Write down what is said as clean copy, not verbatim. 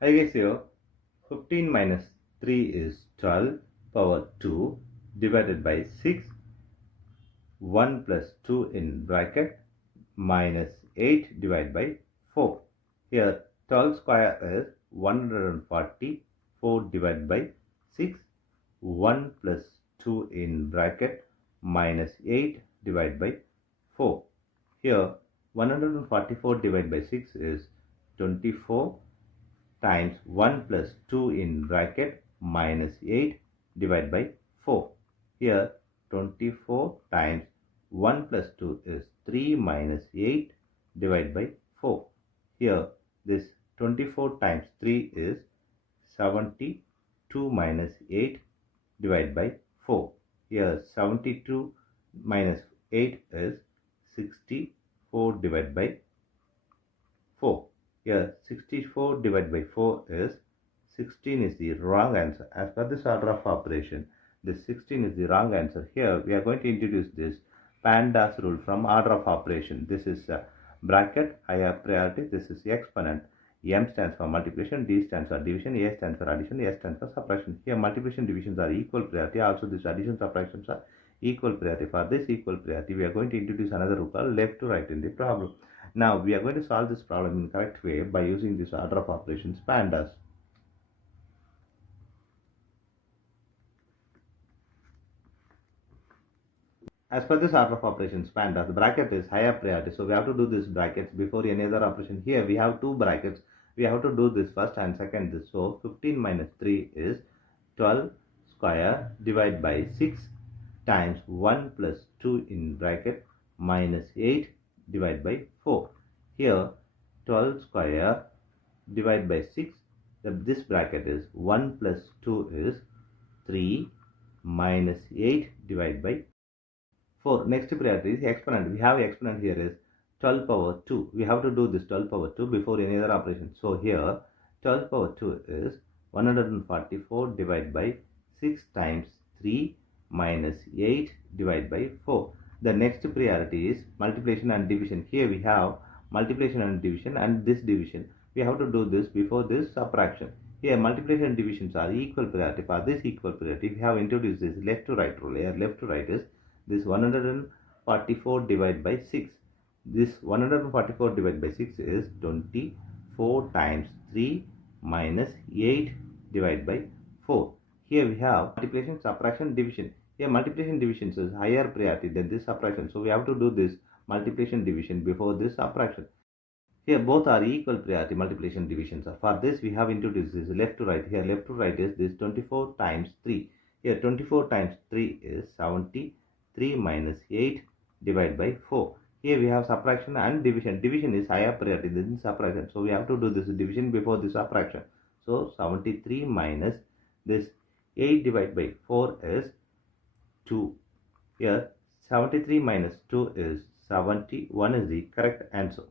I guess here 15 minus 3 is 12 power 2 divided by 6. 1 plus 2 in bracket minus 8 divided by 4. Here 12 square is 144 divided by 6. 1 plus 2 in bracket minus 8 divided by 4. Here 144 divided by 6 is 24 times 1 plus 2 in bracket minus 8 divided by 4. Here 24 times 1 plus 2 is 3 minus 8 divided by 4. Here this 24 times 3 is 72 minus 8 divided by 4. Here 72 minus 8 is 64 divided by 4. Here 64 divided by 4 is 16 is the wrong answer. As per this order of operation, this 16 is the wrong answer. Here we are going to introduce this PEMDAS rule from order of operation. This is bracket, higher priority. This is exponent. M stands for multiplication, D stands for division, A stands for addition, S stands for subtraction. Here multiplication divisions are equal priority. Also this addition subtractions are equal priority. For this equal priority, we are going to introduce another rule called left to right in the problem. Now we are going to solve this problem in the correct way by using this order of operations PEMDAS. As per this order of operations PEMDAS, the bracket is higher priority, so we have to do this brackets before any other operation. Here we have two brackets. We have to do this first and second this. So 15 minus 3 is 12 square divided by 6 times 1 plus 2 in bracket minus 8 divided by 4. Here 12 square divided by 6. This bracket is 1 plus 2 is 3 minus 8 divided by 4. Next priority is exponent. We have exponent here is 12 power 2. We have to do this 12 power 2 before any other operation. So here 12 power 2 is 144 divided by 6 times 3 minus 8 divided by 4. The next priority is multiplication and division. Here we have multiplication and division and this division. We have to do this before this subtraction. Here multiplication and divisions are equal priority. For this equal priority, we have introduced this left to right rule. Here left to right is this 144 divided by 6. This 144 divided by 6 is 24 times 3 minus 8 divided by 4. Here we have multiplication, subtraction, division. Here multiplication division is higher priority than this subtraction. So we have to do this multiplication division before this subtraction. Here both are equal priority, multiplication divisions. For this we have introduced this left to right. Here left to right is this 24 times 3. Here 24 times 3 is 70. 3 minus 8 divided by 4. Here we have subtraction and division. Division is higher priority than subtraction. So we have to do this division before this subtraction. So 73 minus this 8 divided by 4 is 2. Here 73 minus 2 is 71 is the correct answer.